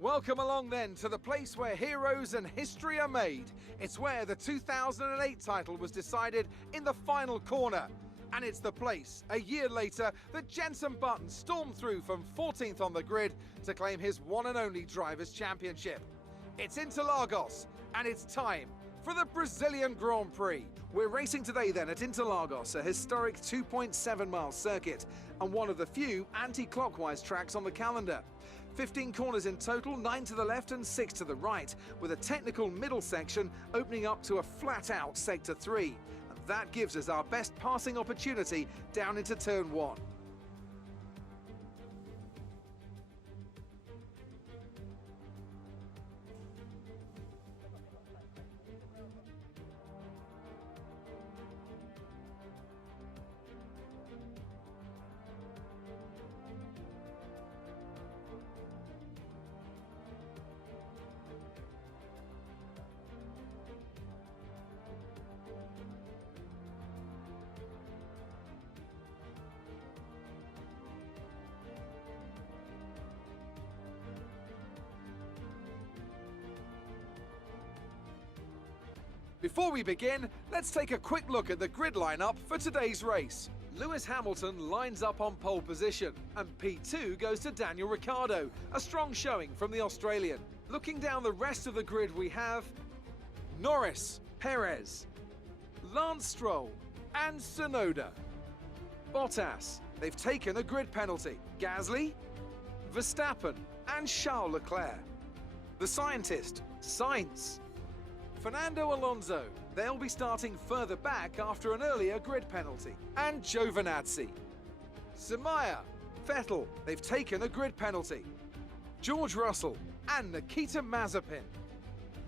Welcome along then to the place where heroes and history are made. It's where the 2008 title was decided in the final corner. And it's the place, a year later, that Jenson Button stormed through from 14th on the grid to claim his one and only Drivers' Championship. It's Interlagos, and it's time for the Brazilian Grand Prix. We're racing today then at Interlagos, a historic 2.7-mile circuit, and one of the few anti-clockwise tracks on the calendar. 15 corners in total, 9 to the left and 6 to the right, with a technical middle section opening up to a flat-out Sector 3. And that gives us our best passing opportunity down into Turn 1. Before we begin, let's take a quick look at the grid lineup for today's race. Lewis Hamilton lines up on pole position, and P2 goes to Daniel Ricciardo, a strong showing from the Australian. Looking down the rest of the grid, we have Norris, Perez, Lance Stroll, and Tsunoda. Bottas, they've taken a grid penalty. Gasly, Verstappen, and Charles Leclerc. The scientist, Sainz. Fernando Alonso, they'll be starting further back after an earlier grid penalty. And Giovinazzi. Samaya, Vettel, they've taken a grid penalty. George Russell and Nikita Mazepin.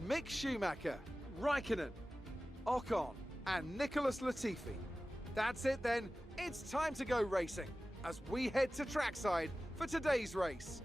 Mick Schumacher, Raikkonen, Ocon and Nicholas Latifi. That's it then, it's time to go racing as we head to trackside for today's race.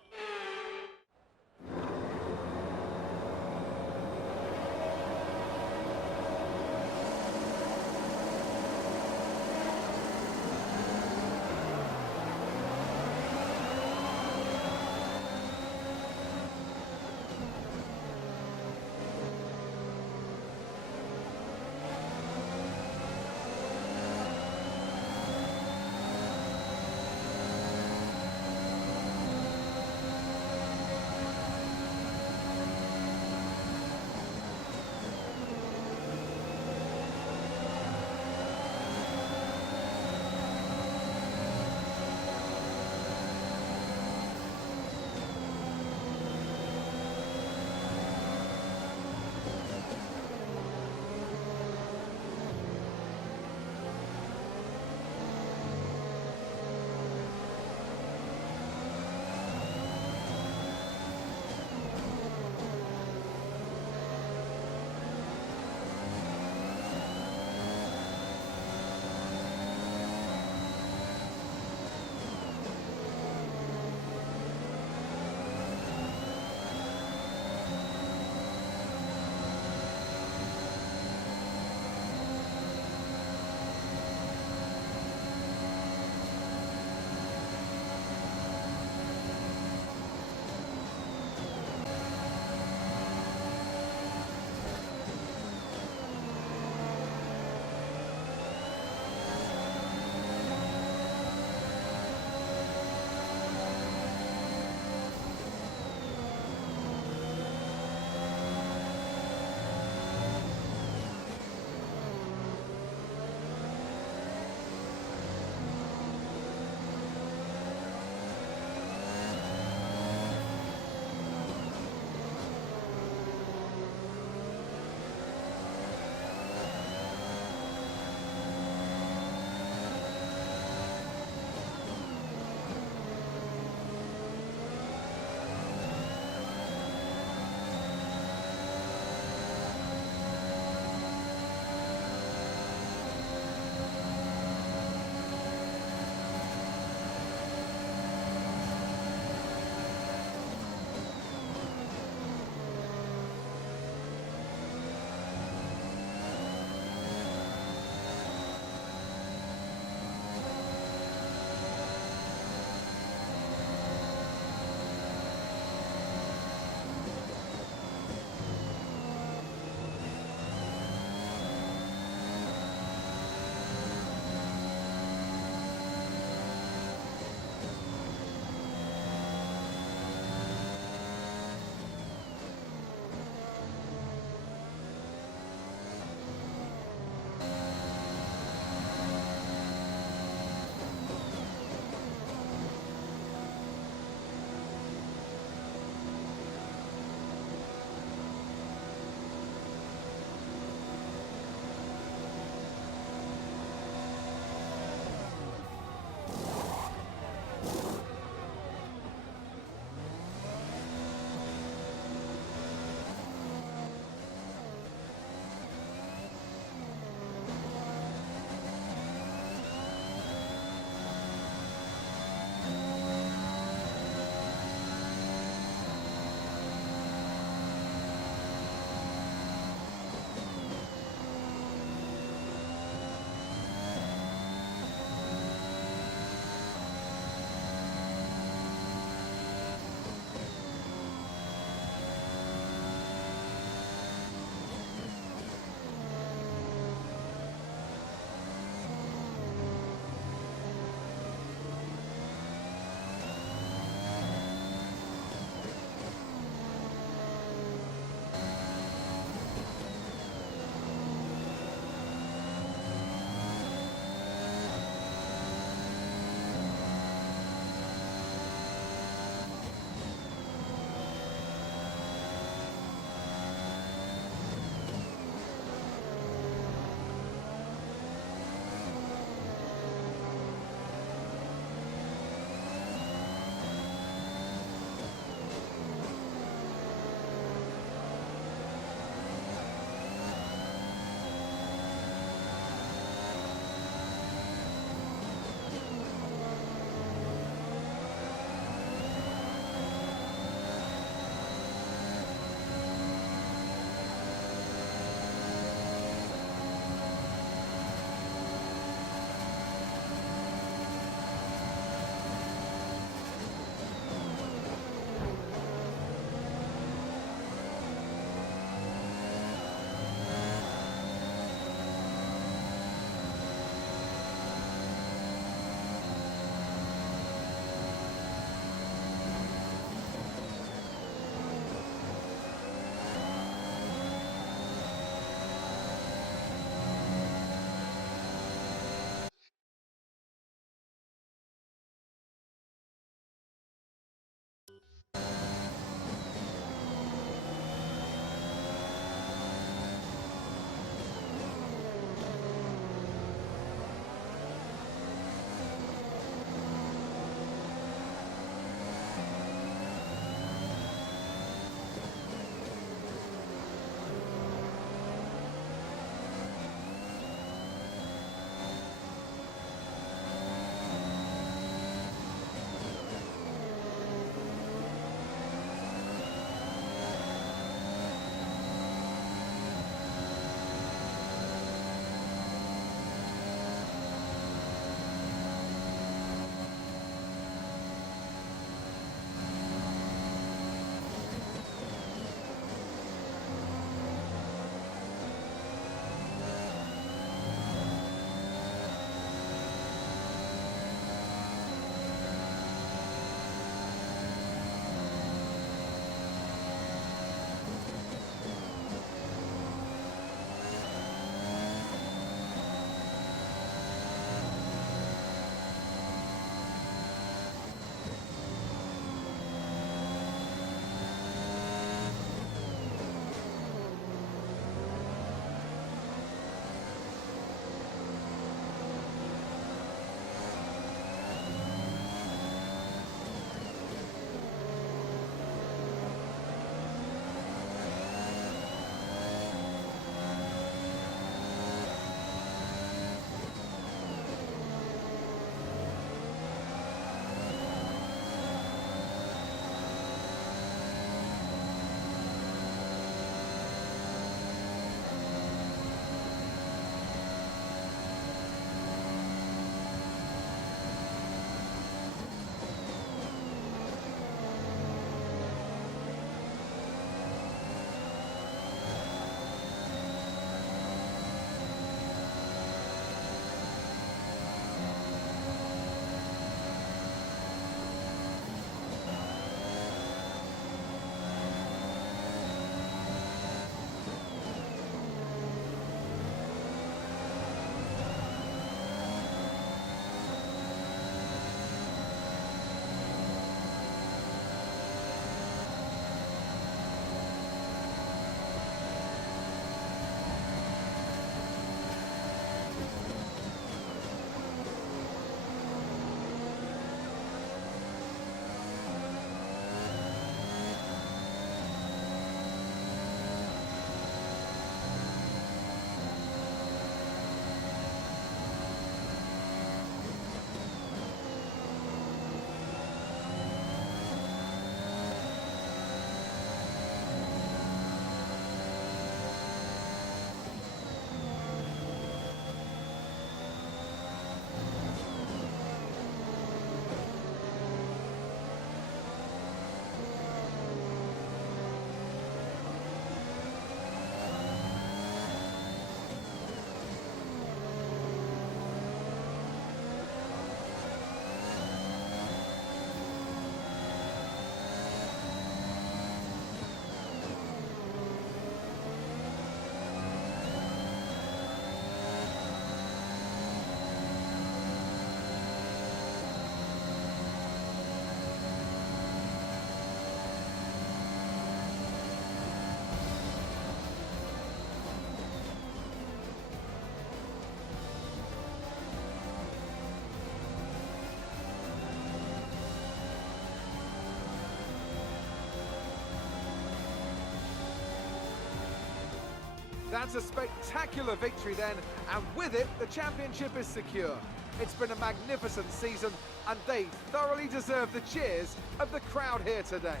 That's a spectacular victory then, and with it, the championship is secure. It's been a magnificent season, and they thoroughly deserve the cheers of the crowd here today.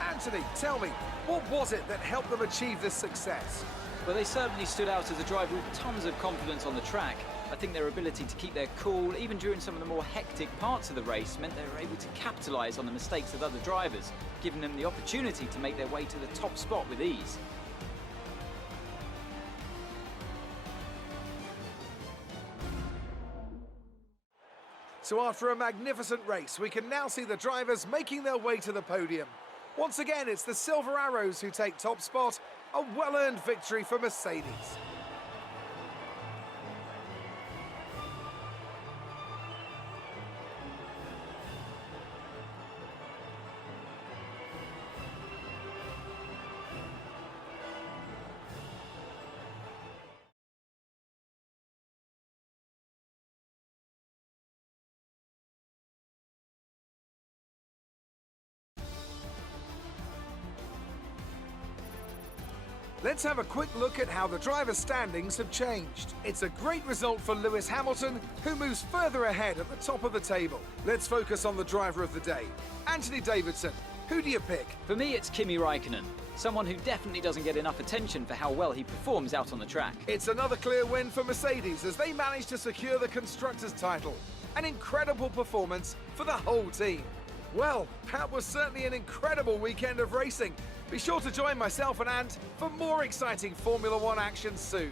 Anthony, tell me, what was it that helped them achieve this success? Well, they certainly stood out as a driver with tons of confidence on the track. I think their ability to keep their cool, even during some of the more hectic parts of the race, meant they were able to capitalise on the mistakes of other drivers, giving them the opportunity to make their way to the top spot with ease. So after a magnificent race, we can now see the drivers making their way to the podium. Once again, it's the Silver Arrows who take top spot, a well-earned victory for Mercedes. Let's have a quick look at how the driver standings have changed. It's a great result for Lewis Hamilton, who moves further ahead at the top of the table. Let's focus on the driver of the day. Anthony Davidson, who do you pick? For me, it's Kimi Räikkönen, someone who definitely doesn't get enough attention for how well he performs out on the track. It's another clear win for Mercedes as they manage to secure the Constructors' title. An incredible performance for the whole team. Well, that was certainly an incredible weekend of racing. Be sure to join myself and Ant for more exciting Formula One action soon.